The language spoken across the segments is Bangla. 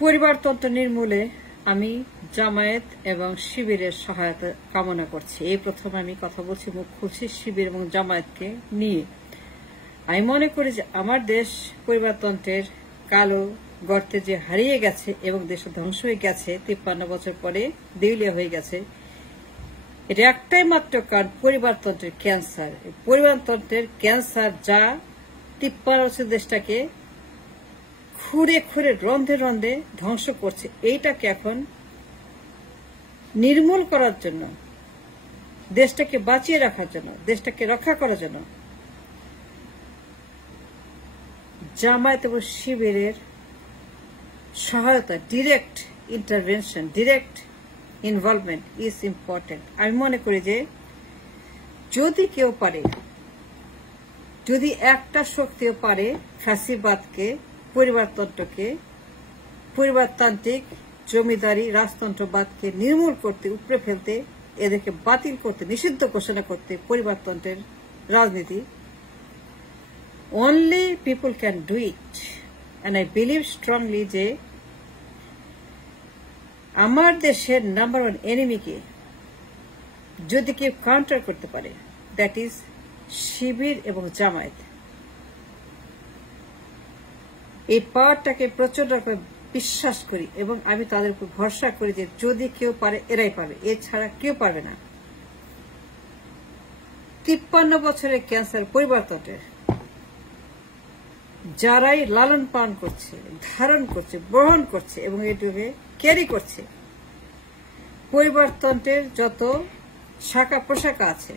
পরিবারতন্ত্র নির্মূলে আমি জামায়াত এবং শিবিরের সহায়তা কামনা করছি। এই প্রথম আমি কথা বলছি, মুখ খুলছি শিবির এবং জামায়াতকে নিয়ে। আমি মনে করি যে আমার দেশ পরিবারতন্ত্রের কালো গর্তে যে হারিয়ে গেছে এবং দেশে ধ্বংস হয়ে গেছে, 53 বছর পরে দেউলিয়া হয়ে গেছে, এটা একটাই মাত্র কারণ পরিবারতন্ত্রের ক্যান্সার। পরিবারতন্ত্রের ক্যান্সার যা 53 বছর দেশটাকে খুঁড়ে খুঁড়ে রন্ধে রন্ধে ধ্বংস করছে। এইটাকে এখন নির্মূল করার জন্য, দেশটাকে বাঁচিয়ে রাখার জন্য, দেশটাকে রক্ষা করার জন্য জামায়াত এবং শিবিরের সহায়তা, direct intervention, direct involvement is important. আমি মনে করি যে যদি কেউ পারে, যদি একটা শক্তিও পারে ফ্যাসিবাদকে, পরিবারতন্ত্রকে, পরিবারতান্ত্রিক জমিদারি রাজতন্ত্রবাদকে নির্মূল করতে, উপড়ে ফেলতে, এদেরকে বাতিল করতে, নিষিদ্ধ ঘোষণা করতে পরিবারতন্ত্রের রাজনীতি, only people can do it. And I believe strongly যে আমার দেশের নাম্বার 1 এনিমিকে যদি কেউ কাউন্টার করতে পারে, দ্যাট ইজ শিবির এবং জামায়াত। এই পাওয়ারটাকে প্রচন্ড রকম বিশ্বাস করি এবং আমি তাদের উপর ভরসা করি যে যদি কেউ পারে এরাই পারবে, এছাড়া কেউ পারবে না। 53 বছরের ক্যান্সার পরিবারতন্ত্রের যারাই লালন পালন করছে, ধারণ করছে, গ্রহণ করছে এবং এটাকে ক্যারি করছে, পরিবারতন্ত্রের যত শাখা প্রশাখা আছে,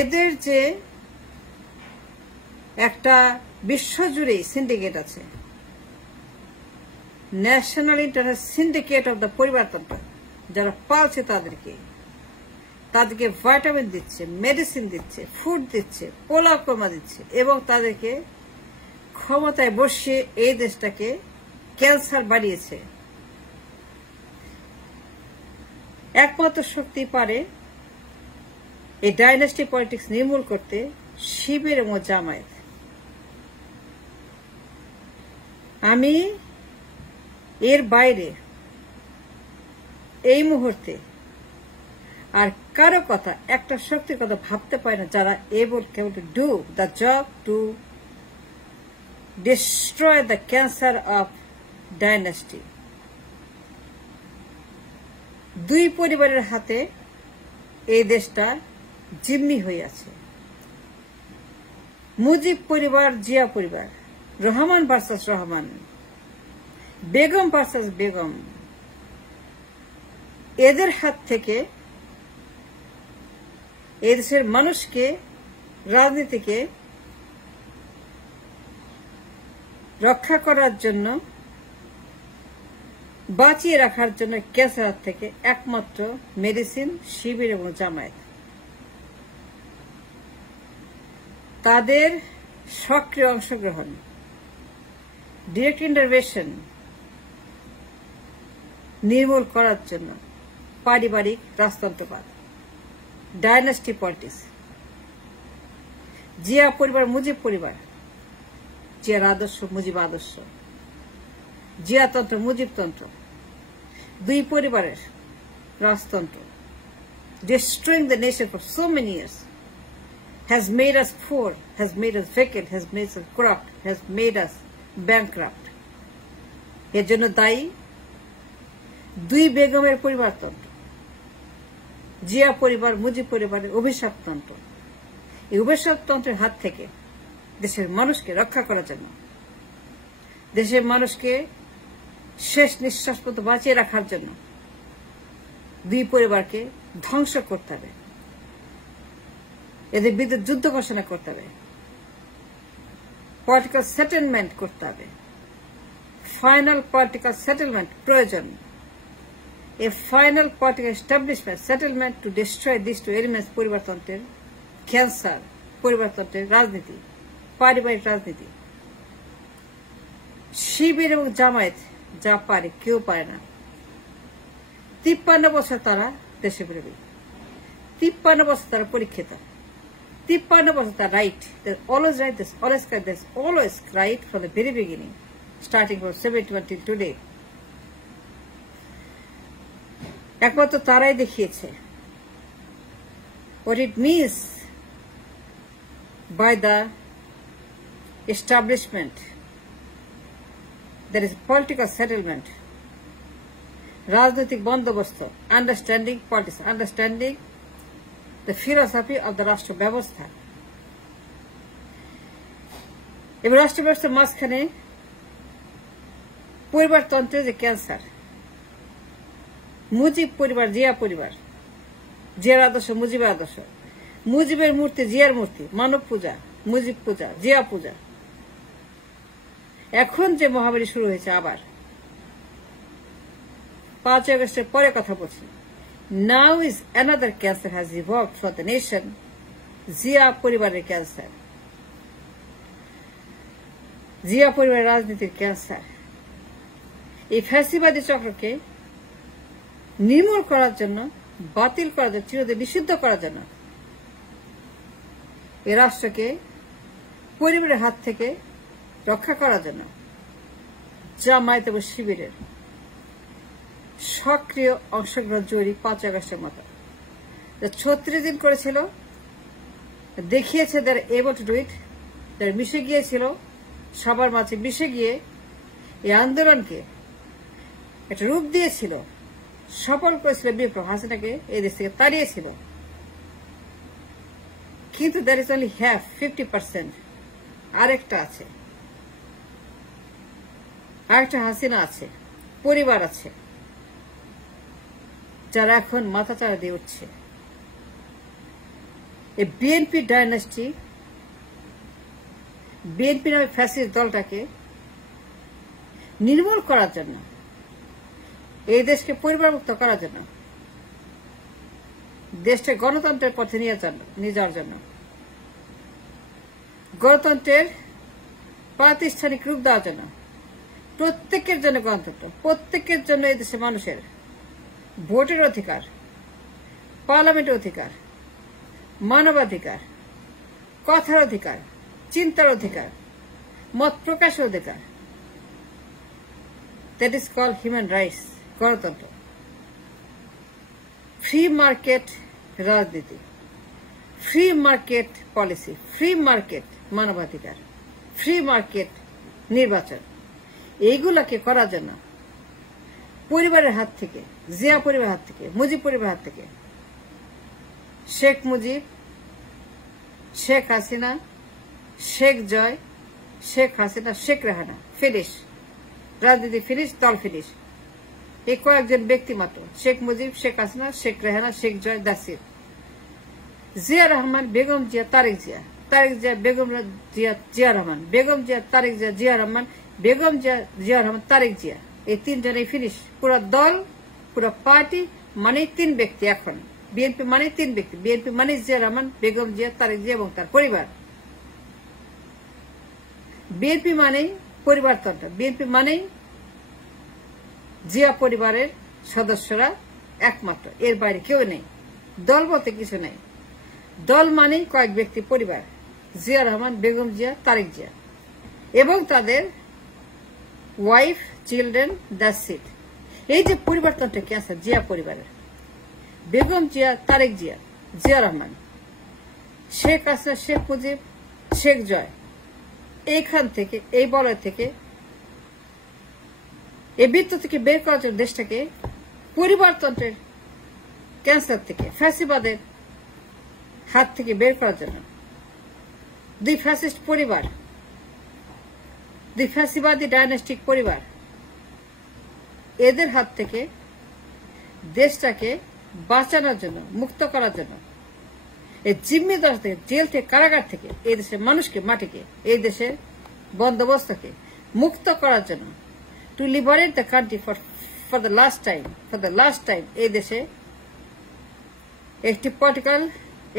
এদের যে একটা বিশ্বজুড়ে সিন্ডিকেট আছে, national international syndicate of the পরিবারতন্ত্র, যারা পালছে তাদেরকে ভাইটামিন দিচ্ছে, মেডিসিন দিচ্ছে, ফুড দিচ্ছে, পোলাও কমা দিচ্ছে এবং তাদেরকে ক্ষমতায় বসিয়ে এই দেশটাকে ক্যান্সার বাড়িয়েছে। একমাত্র শক্তি পারে এই ডাইনাস্টি পলিটিক্স নির্মূল করতে শিবির এবং জামায়াত। আমি এর বাইরে এই মুহূর্তে আর কারো কথা, একটা শক্তির কথা ভাবতে পারে না যারা able to do the job to destroy the cancer of dynasty. দুই পরিবারের হাতে এই দেশটা জিম্মি হয়ে আছে। মুজিব পরিবার, জিয়া পরিবার, রহমান ভার্সাস রহমান, বেগম ভার্সাস বেগম, এদের হাত থেকে এদেশের মানুষকে, রাজনীতিকে রক্ষা করার জন্য, বাঁচিয়ে রাখার জন্য ক্যান্সার থেকে একমাত্র মেডিসিন শিবির এবং জামায়াত। তাদের সক্রিয় অংশগ্রহণ, ডিরেক্ট ইন্টারভেনশন নির্মূল করার জন্য পারিবারিক রাজতন্ত্রবাদ, ডাইনাস্টি পলিটিক্স, জিয়া পরিবার, মুজিব পরিবার, জিয়ার আদর্শ, মুজিব আদর্শ, জিয়াতন্ত্র, মুজিবতন্ত্র, দুই পরিবারের রাজতন্ত্র, destroying the nation for so many years, has made us poor, has made us vacant, has made us corrupt, has made us bankrupt. এর জন্য দায়ী দুই বেগমের পরিবারতন্ত্র, জিয়া পরিবার, মুজিব পরিবারের অভিশাপতন্ত্র। এই অভিশাপতন্ত্রের হাত থেকে দেশের মানুষকে রক্ষা করার জন্য, দেশের মানুষকে শেষ নিঃশ্বাস পর্যন্ত বাঁচিয়ে রাখার জন্য দুই পরিবারকে ধ্বংস করতে হবে, এদের বিরুদ্ধে যুদ্ধ ঘোষণা করতে হবে, পলিটিক্যাল সেটেলমেন্ট করতে হবে, ফাইনাল পলিটিক্যাল সেটেলমেন্ট প্রয়োজন। A final political establishment, settlement to destroy these two elements, পরিবারতন্ত্রের ক্যান্সার, পরিবারতন্ত্রের রাজনীতি, পারিবারিক রাজনীতি। শিবির এবং জামায়াত যা পারে কেউ পারে না। 53 বছর তারা দেশে প্রেমী, 53 বছর তারা পরীক্ষিত, 53 বছর তারা right, always right, always right from the very beginning. starting from 71 till today. একমাত্র তারাই দেখিয়েছে what it means by the establishment, there is political settlement, রাজনৈতিক বন্দোবস্ত, understanding politics, understanding the philosophy of the রাষ্ট্র ব্যবস্থা। এবার রাষ্ট্র ব্যবস্থার মাঝখানে পরিবারতন্ত্রের যে ক্যান্সার, মুজিব পরিবার, জিয়া পরিবার, জিয়ার আদর্শ, মুজিবের আদর্শ, মুজিবের মূর্তি, জিয়ার মূর্তি, মানব পূজা, মুজিব পূজা, জিয়া পূজা। এখন যে মহামারী শুরু হয়েছে আবার 5 আগস্টের পরে কথা বলছি, now is another cancer has evolved for the nation, Zia পরিবারের ক্যান্সার, জিয়া পরিবারের রাজনীতির ক্যান্সার। এই ফ্যাসিবাদী চক্রকে নির্মূল করার জন্য, বাতিল করার জন্য, চিরদিন নিষিদ্ধ করার জন্য এ রাষ্ট্রকে পরিবারের হাত থেকে রক্ষা করার জন্য জামায়াত এবং শিবিরের সক্রিয় অংশগ্রহণ জরুরি। 5 আগস্টের মতো 36 দিন করেছিল, দেখিয়েছে তারা এবল টু ডু ইট, তারা মিশে গিয়েছিল, সবার মাঝে মিশে গিয়ে এই আন্দোলনকে একটা রূপ দিয়েছিল, সফল করেছিল, বিপ্লব হাসিনাকে এই দেশ থেকে তাড়িয়েছিল। কিন্তু দ্যাট ইজ অনলি হ্যাভ 50%। আরেকটা আছে, আরেকটা হাসিনা আছে, পরিবার আছে, যারা এখন মাথাচাড়া দিয়ে উঠছে। এই বিএনপি ডাইনাস্টি, বিএনপি নামে ফ্যাসিস্ট দলটাকে নির্মূল করার জন্য, এই দেশকে পরিবারমুক্ত করার জন্য, দেশকে গণতন্ত্রের পথে নিয়ে যাওয়ার জন্য, গণতন্ত্রের প্রাতিষ্ঠানিক রূপ দেওয়ার জন্য, প্রত্যেকের জন্য গণতন্ত্র, প্রত্যেকের জন্য এই দেশের মানুষের ভোটের অধিকার, পার্লামেন্টের অধিকার, মানবাধিকার, কথার অধিকার, চিন্তার অধিকার, মত প্রকাশের অধিকার, that is called human rights, গণতন্ত্র। ফ্রি মার্কেট রাজনীতি, free market policy, free market মানবাধিকার, ফ্রি মার্কেট নির্বাচন, এইগুলাকে করার জন্য পরিবারের হাত থেকে, জিয়া পরিবারের হাত থেকে, মুজিব পরিবারের হাত থেকে, শেখ মুজিব, শেখ হাসিনা, শেখ জয়, শেখ হাসিনা, শেখ রেহানা, ফিনিশ, রাজনীতি ফিনিশ, দল ফিনিশ। এই কয়েকজন ব্যক্তি মাত্র, শেখ মুজিব, শেখ হাসিনা, শেখ রেহানা, শেখ জয়, দাসির, জিয়া রহমান, বেগম জিয়া, তারেক জিয়া, তারেক জিয়া, বেগম জিয়া, জিয়া রহমান, বেগম জিয়া, তারেক জিয়া, জিয়া রহমান, বেগম জিয়া, জিয়া রহমান, তারেক জিয়া, এই তিনজনেই ফিনিশ। পুরো দল, পুরো পার্টি মানে 3 ব্যক্তি। এখন বিএনপি মানে 3 ব্যক্তি, বিএনপি মানে জিয়া রহমান, বেগম জিয়া, তারেক জিয়া এবং তার পরিবার। বিএনপি মানেই পরিবারতন্ত্র, বিএনপি মানেই জিয়া পরিবারের সদস্যরা একমাত্র, এর বাইরে কেউ নেই। দল বলতে কিছু নেই, দল মানেই কয়েক ব্যক্তি, পরিবার, জিয়া রহমান, বেগম জিয়া, তারেক জিয়া এবং তাদের ওয়াইফ, চিলড্রেন, দ্যাটস ইট। এই যে পরিবারতন্ত্রের ক্যান্সার জিয়া পরিবারের, বেগম জিয়া, তারেক জিয়া, জিয়া রহমান, শেখ হাসিনা, শেখ মুজিব, শেখ জয়, এইখান থেকে, এই বলয় থেকে, এই বৃত্ত থেকে বের করার জন্য দেশটাকে পরিবারতন্ত্রের ক্যান্সার থেকে, ফ্যাসিবাদের হাত থেকে বের করার জন্য 2 ফ্যাসিস্ট পরিবার, 2 ফ্যাসিবাদী ডাইনাস্টিক পরিবার, এদের হাত থেকে দেশটাকে বাঁচানোর জন্য, মুক্ত করার জন্য, এই জিম্মিদার থেকে, জেল থেকে, কারাগার থেকে এই দেশের মানুষকে, মাটিকে, এই দেশের বন্দোবস্তকে মুক্ত করার জন্য, two liberate the country for the last time এই দেশে একটি পলিটিক্যাল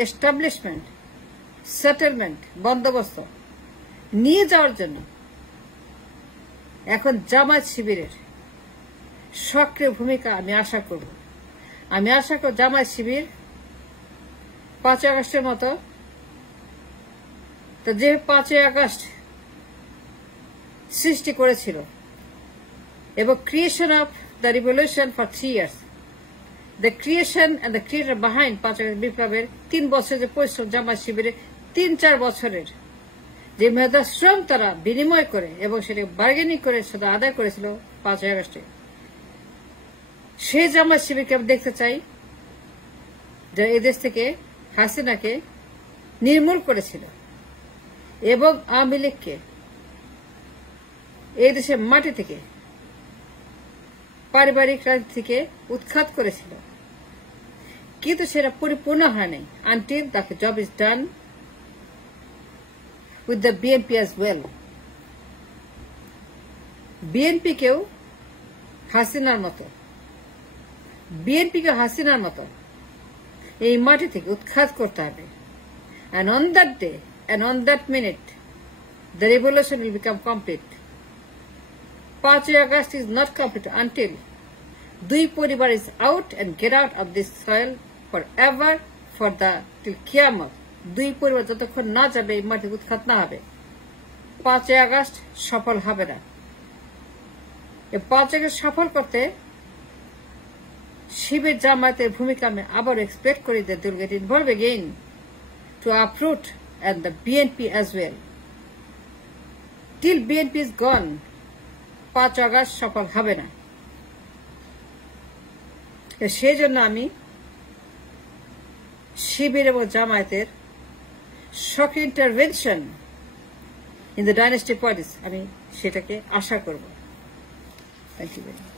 এস্টাবলিশমেন্ট, সেটেলমেন্ট, বন্দোবস্ত নিয়ে যাওয়ার জন্য এখন জামায়াত শিবিরের সক্রিয় ভূমিকা আমি আশা করব। জামায়াত শিবির 5 আগস্টের মতো, তো যে 5 আগস্ট সৃষ্টি করেছিল এবং creation of the revolution for 3 years. The creation and the creator behind 5 August বিপ্লবের 3 বছরের যে পরিশ্রম জামায়াত শিবিরের 3-4 বছরের যে মেধা শ্রম তারা বিনিময় করে এবং সেটা বার্গেনিং করে সেটা আদায় করেছিল 5 আগস্টে, সেই জামায়াত শিবিরকে আমি দেখতে চাই যে এই দেশ থেকে হাসিনাকে নির্মূল করেছিল এবং আওয়ামী লীগকে এই দেশের মাটি থেকে পারিবারিক রাজনীতি থেকে উৎখাত করেছিল, কিন্তু সেটা পরিপূর্ণ হয় নাই until the job is done with the BNP as well. বিএনপিকেও হাসিনার মতো এই মাটি থেকে উৎখাত করতে হবে। And on that day and on that minute, the revolution will become complete. 5 August is not complete until দুই পরিবার is out and get out of this soil forever for the till কিয়ামত। দুই পরিবার যতক্ষণ না যাবে এই মাটি উৎখাত না হবে 5 আগস্ট সফল হবে না। এই 5 আগস্ট সফল করতে শিবির জামায়াতের ভূমিকা আমি আবার এক্সপেক্ট করি that they will get involved again to uproot and the BNP as well. Till BNP is gone, 5 August সফল হবে না। সেই জন্য আমি শিবির এবং জামায়াতের সক্রিয় intervention in the dynasty politics আমি সেটাকে আশা করব। Thank you very much.